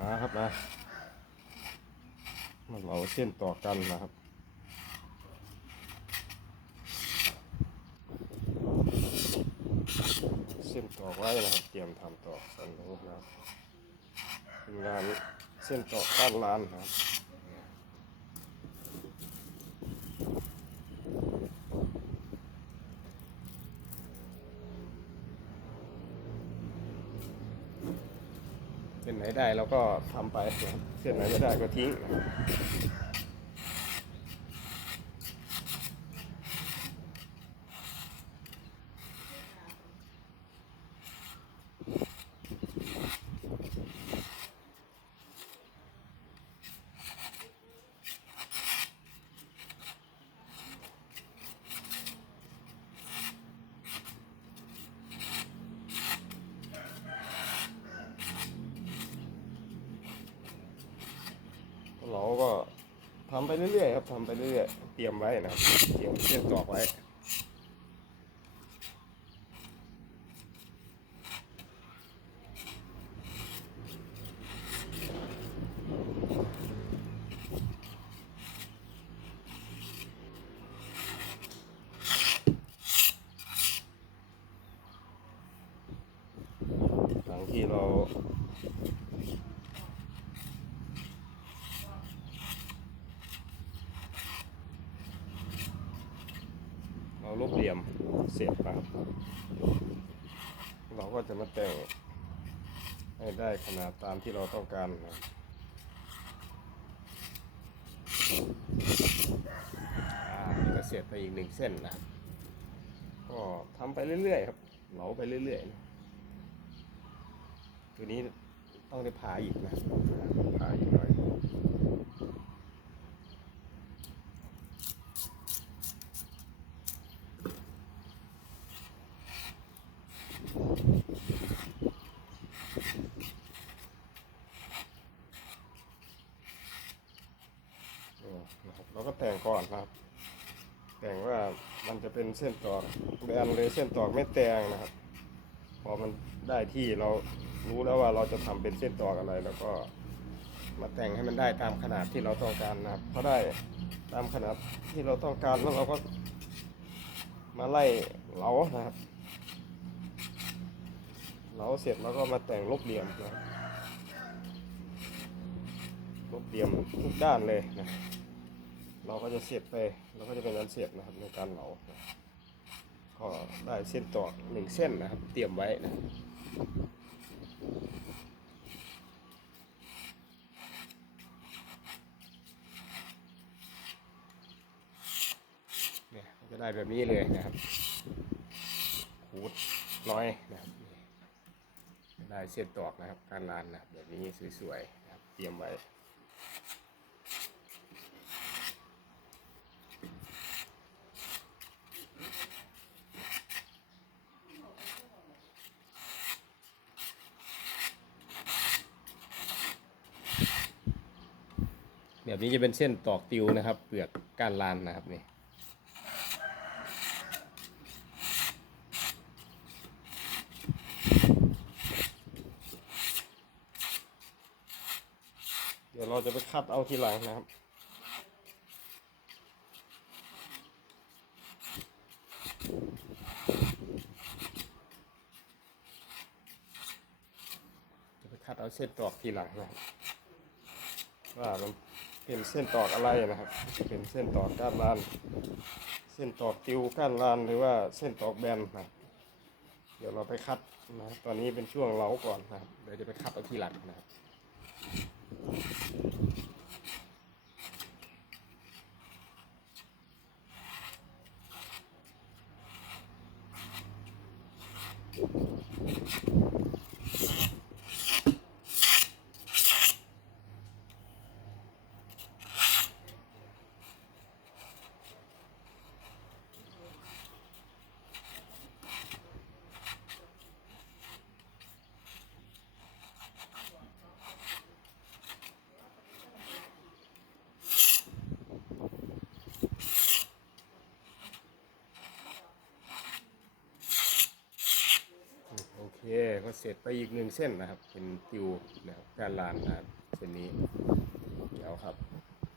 นะครับนะมันเราเส้นต่อกันนะครับเส้นต่อไว้นะครับ เตรียมทำต่อสันนู้นะครับเป็นงานเส้นต่อก้านลานนะครับ เส้นไหนได้เราก็ทำไปนะครับเส้นไหนไม่ได้ก็ทิ้ง เราก็ทำไปเรื่อยๆครับทำไปเรื่อยๆเตรียมไว้นะครับเตรียมเส้นตอกไว้หลังที่เรา เรา ลบเหลี่ยมเสร็จนะเราก็จะมาแต่งให้ได้ขนาดตามที่เราต้องการนะก็เสร็จไปอีกหนึ่งเส้นนะก็ทำไปเรื่อยๆครับ เหลาไปเรื่อยๆนะตัวนี้ต้องได้ผ่าอีกนะผ่าอีกหน่อย นี่นะครับเราก็ แต่งก่อนนะครับ แต่งว่ามันจะเป็นเส้นตอกแบนหรือเส้นตอกไม่แต่งนะครับ พอมันได้ที่เรารู้แล้วว่าเราจะทำเป็นเส้นตอกอะไร แล้วก็มาแต่งให้มันได้ตามขนาดที่เราต้องการนะครับพอได้ตามขนาดที่เราต้องการแล้วเราก็มาไล่เหลานะครับเหลาเสร็จแล้วก็มาแต่งลบเหลี่ยมนะลบเหลี่ยมทุกด้านเลยนะ เราก็จะเสียบไปเราก็จะเป็นการเสียบนะครับในการเหลาก็ได้เส้นตอกหนึ่งเส้นนะครับ เตรียมไว้นะเนี่ยก็จะได้แบบนี้เลยนะครับขูดน้อยนะครับได้เส้นตอกนะครับการลานนะแบบนี้สวยๆนะครับเตรียมไว้ แบบนี้จะเป็นเส้นตอกติวนะครับ เปลือกก้านลานนะครับนี่เดี๋ยวเราจะไปคัดเอาทีหลังนะครับจะไปคัดเอาเส้นตอกทีหลังนะครับว่ามัน เป็นเส้นตอกอะไรนะครับ เป็นเส้นตอกก้านลาน เส้นตอกติวก้านลานหรือว่าเส้นตอกแบนนะเดี๋ยวเราไปคัดนะตอนนี้เป็นช่วงเล้าก่อนนะครับเดี๋ยวจะไปคัดเอาทีหลังนะครับ เคก็เสร็จไปอีกหนึ่งเส้นนะครับ เป็นติวนะครับการลานนะเส้นนี้เดี๋ยวครับ